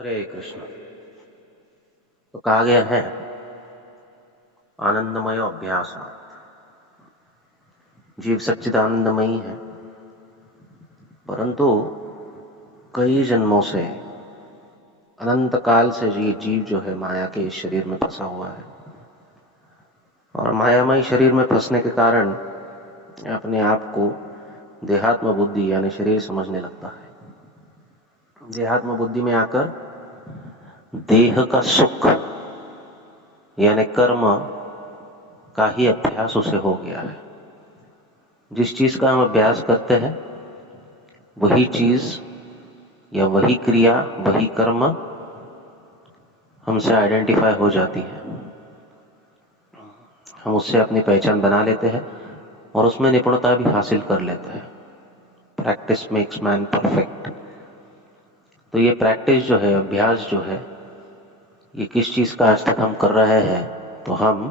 हरे कृष्ण। तो कहा गया है आनंदमय अभ्यास। जीव सच्चिदानंदमयी है, परंतु कई जन्मों से अनंत काल से ये जीव जो है माया के इस शरीर में फंसा हुआ है और मायामय शरीर में फंसने के कारण अपने आप को देहात्म बुद्धि यानी शरीर समझने लगता है। देहात्म बुद्धि में आकर देह का सुख यानी कर्म का ही अभ्यास उसे हो गया है। जिस चीज का हम अभ्यास करते हैं वही चीज या वही क्रिया वही कर्म हमसे आइडेंटिफाई हो जाती है। हम उससे अपनी पहचान बना लेते हैं और उसमें निपुणता भी हासिल कर लेते हैं। Practice makes man perfect. तो ये प्रैक्टिस जो है, अभ्यास जो है, ये किस चीज का आज तक हम कर रहे हैं? तो हम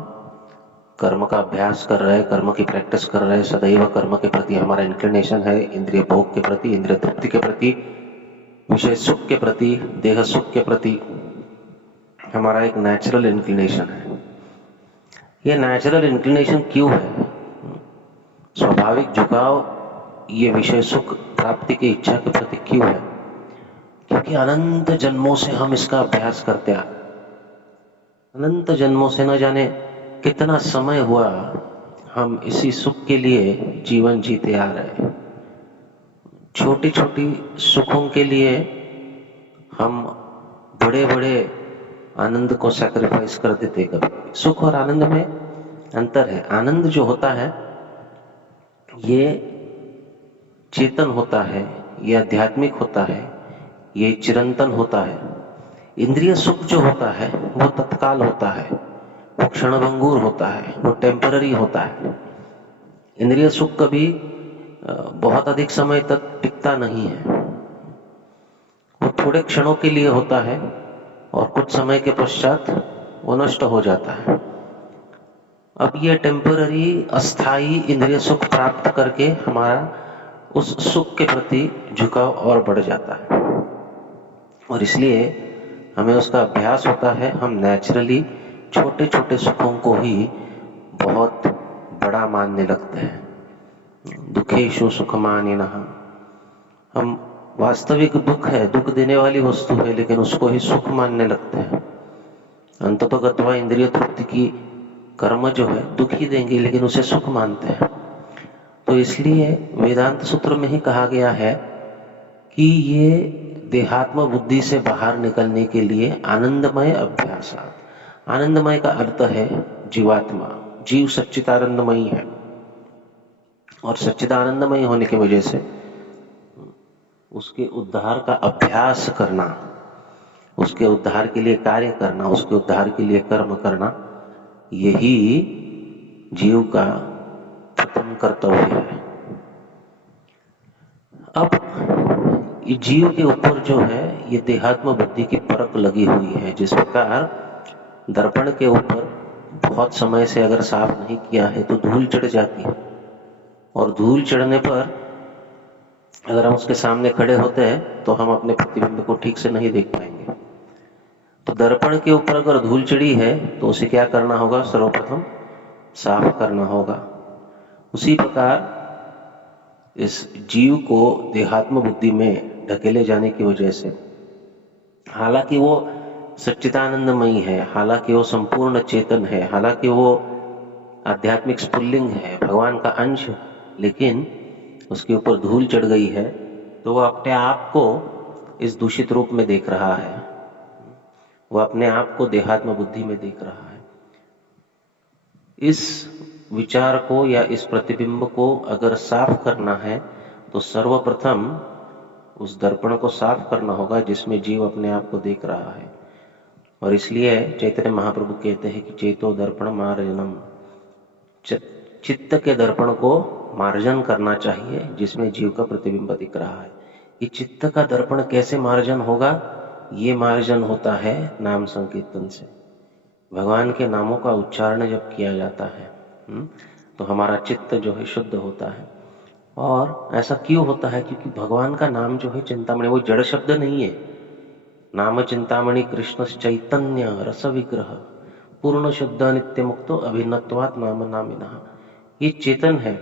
कर्म का अभ्यास कर रहे हैं, कर्म की प्रैक्टिस कर रहे हैं। सदैव कर्म के प्रति हमारा इंक्लिनेशन है, इंद्रिय भोग के प्रति, इंद्रिय तृप्ति के प्रति, विषय सुख के प्रति, देह सुख के प्रति हमारा एक नेचुरल इंक्लिनेशन है। ये नेचुरल इंक्लिनेशन क्यों है? स्वाभाविक झुकाव ये विषय सुख प्राप्ति की इच्छा के प्रति क्यों है? क्योंकि अनंत जन्मों से हम इसका अभ्यास करते आ, अनंत जन्मों से न जाने कितना समय हुआ हम इसी सुख के लिए जीवन जीते आ रहे हैं। छोटी छोटी सुखों के लिए हम बड़े बड़े आनंद को सैक्रिफाइस कर देते। कभी सुख और आनंद में अंतर है। आनंद जो होता है ये चेतन होता है, ये आध्यात्मिक होता है, ये चिरंतन होता है। इंद्रिय सुख जो होता है वो तत्काल होता है, वो क्षणभंगुर होता है, वो टेम्पररी होता है। इंद्रिय सुख कभी बहुत अधिक समय तक टिकता नहीं है, वो थोड़े क्षणों के लिए होता है और कुछ समय के पश्चात वो नष्ट हो जाता है। अब ये टेम्पररी अस्थाई इंद्रिय सुख प्राप्त करके हमारा उस सुख के प्रति झुकाव और बढ़ जाता है और इसलिए हमें उसका अभ्यास होता है। हम नेचुरली छोटे छोटे सुखों को ही बहुत बड़ा मानने लगते हैं। दुखेशु सुखमानिनः। हम वास्तविक दुख है, दुख देने वाली वस्तु है, लेकिन उसको ही सुख मानने लगते हैं। अंततोगत्वा इंद्रिय तृप्ति की कर्म जो है दुख ही देंगे, लेकिन उसे सुख मानते हैं। तो इसलिए वेदांत सूत्र में ही कहा गया है कि ये देहात्म बुद्धि से बाहर निकलने के लिए आनंदमय अभ्यास। आनंदमय का अर्थ है जीवात्मा। जीव सच्चिदानंदमयी है और सच्चिदानंदमय होने की वजह से उसके उद्धार का अभ्यास करना, उसके उद्धार के लिए कार्य करना, उसके उद्धार के लिए कर्म करना, यही जीव का प्रथम कर्तव्य है। अब जीव के ऊपर जो है ये देहात्म बुद्धि की परख लगी हुई है। जिस प्रकार दर्पण के ऊपर बहुत समय से अगर साफ नहीं किया है तो धूल चढ़ जाती है और धूल चढ़ने पर अगर हम उसके सामने खड़े होते हैं तो हम अपने प्रतिबिंब को ठीक से नहीं देख पाएंगे। तो दर्पण के ऊपर अगर धूल चढ़ी है तो उसे क्या करना होगा? सर्वप्रथम साफ करना होगा। उसी प्रकार इस जीव को देहात्म बुद्धि में ढकेले जाने की वजह से, हालांकि वो सच्चिदानंदमयी है, हालांकि वो संपूर्ण चेतन है, हालांकि वो आध्यात्मिक स्फुल्लिंग है, भगवान का अंश, लेकिन उसके ऊपर धूल चढ़ गई है तो वो अपने आप को इस दूषित रूप में देख रहा है, वो अपने आप को देहात्म बुद्धि में देख रहा है। इस विचार को या इस प्रतिबिंब को अगर साफ करना है तो सर्वप्रथम उस दर्पण को साफ करना होगा जिसमें जीव अपने आप को देख रहा है। और इसलिए चैतन्य महाप्रभु कहते हैं कि चेतो दर्पण मार्जनम, चित्त के दर्पण को मार्जन करना चाहिए जिसमें जीव का प्रतिबिंब दिख रहा है। ये चित्त का दर्पण कैसे मार्जन होगा? ये मार्जन होता है नाम संकीर्तन से। भगवान के नामों का उच्चारण जब किया जाता है तो हमारा चित्त जो है शुद्ध होता है। और ऐसा क्यों होता है? क्योंकि भगवान का नाम जो है चिंतामणि, वो जड़ शब्द नहीं है। नाम चिंतामणि कृष्ण चैतन्य रस विग्रह पूर्ण शुद्ध नित्य मुक्तो अभिन्नत्वात् नाम नामिनः। ये चेतन है,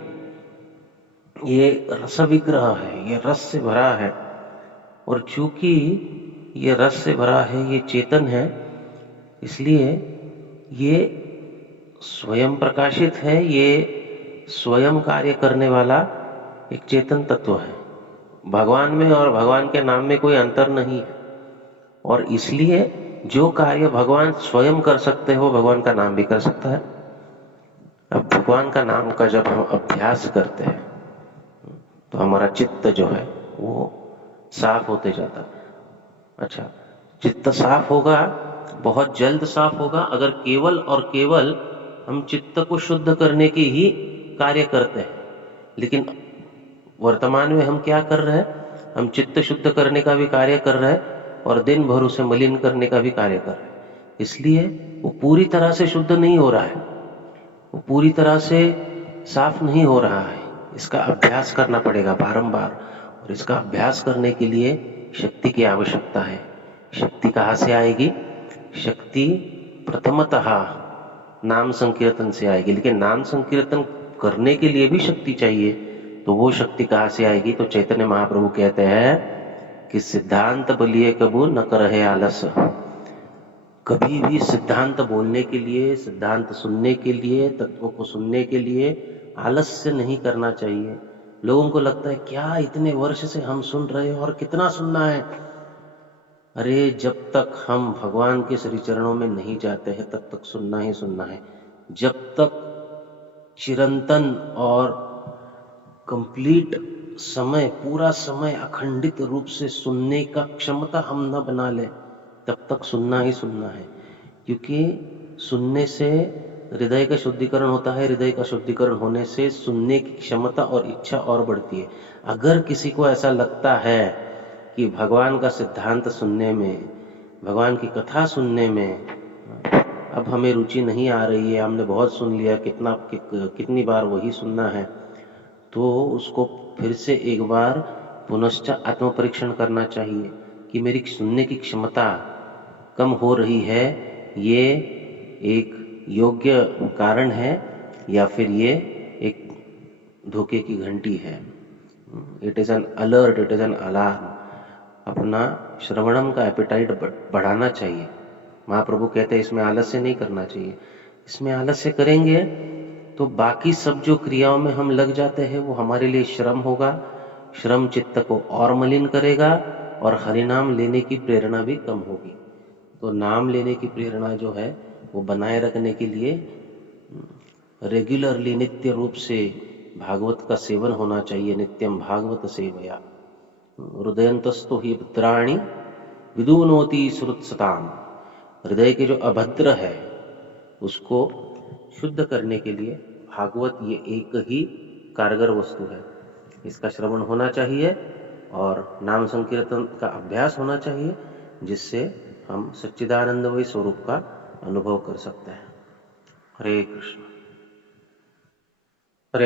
ये रस विग्रह है, ये रस से भरा है। और चूंकि ये रस से भरा है, ये चेतन है, इसलिए ये स्वयं प्रकाशित है, ये स्वयं कार्य करने वाला एक चेतन तत्व है। भगवान में और भगवान के नाम में कोई अंतर नहीं है। और इसलिए जो कार्य भगवान स्वयं कर सकते हो, भगवान का नाम भी कर सकता है। अब भगवान का नाम का जब हम अभ्यास करते हैं तो हमारा चित्त जो है वो साफ होते जाता है। अच्छा, चित्त साफ होगा, बहुत जल्द साफ होगा, अगर केवल और केवल हम चित्त को शुद्ध करने की ही कार्य करते हैं। लेकिन वर्तमान में हम क्या कर रहे हैं? हम चित्त शुद्ध करने का भी कार्य कर रहे हैं और दिन भर उसे मलिन करने का भी कार्य कर रहे हैं। इसलिए वो पूरी तरह से शुद्ध नहीं हो रहा है, वो पूरी तरह से साफ नहीं हो रहा है। इसका अभ्यास करना पड़ेगा बारंबार, और इसका अभ्यास करने के लिए शक्ति की आवश्यकता है। शक्ति कहाँ से आएगी? शक्ति प्रथमतः नाम संकीर्तन से आएगी, लेकिन नाम संकीर्तन करने के लिए भी शक्ति चाहिए। तो वो शक्ति कहाँ से आएगी? तो चैतन्य महाप्रभु कहते हैं कि सिद्धांत बोलिए कबू न करहे आलस। कभी भी सिद्धांत बोलने के लिए, सिद्धांत सुनने के लिए, तत्वों को सुनने के लिए आलस्य नहीं करना चाहिए। लोगों को लगता है क्या इतने वर्ष से हम सुन रहे हैं और कितना सुनना है। अरे, जब तक हम भगवान के श्री चरणों में नहीं जाते हैं तब तक सुनना ही सुनना है। जब तक चिरंतन और कंप्लीट समय, पूरा समय अखंडित रूप से सुनने का क्षमता हम न बना ले, तब तक सुनना ही सुनना है। क्योंकि सुनने से हृदय का शुद्धिकरण होता है, हृदय का शुद्धिकरण होने से सुनने की क्षमता और इच्छा और बढ़ती है। अगर किसी को ऐसा लगता है कि भगवान का सिद्धांत सुनने में, भगवान की कथा सुनने में अब हमें रुचि नहीं आ रही है, हमने बहुत सुन लिया, कितनी बार वही सुनना है, तो उसको फिर से एक बार पुनश्च आत्म परीक्षण करना चाहिए कि मेरी सुनने की क्षमता कम हो रही है, ये एक योग्य कारण है या फिर ये एक धोखे की घंटी है। It is an alert, it is an alarm. अपना श्रवणम का एपिटाइट बढ़ाना चाहिए। महाप्रभु कहते हैं इसमें आलस्य नहीं करना चाहिए। इसमें आलस्य करेंगे तो बाकी सब जो क्रियाओं में हम लग जाते हैं वो हमारे लिए श्रम होगा। श्रम चित्त को और मलिन करेगा और हरिनाम लेने की प्रेरणा भी कम होगी। तो नाम लेने की प्रेरणा जो है वो बनाए रखने के लिए रेगुलरली, नित्य रूप से भागवत का सेवन होना चाहिए। नित्यम भागवत सेवया हृदयंतस्थो ही भद्राणि विदुनोति श्रुतसताम। हृदय के जो अभद्र है उसको शुद्ध करने के लिए भागवत ये एक ही कारगर वस्तु है। इसका श्रवण होना चाहिए और नाम संकीर्तन का अभ्यास होना चाहिए, जिससे हम सच्चिदानंदमय स्वरूप का अनुभव कर सकते हैं। हरे कृष्ण।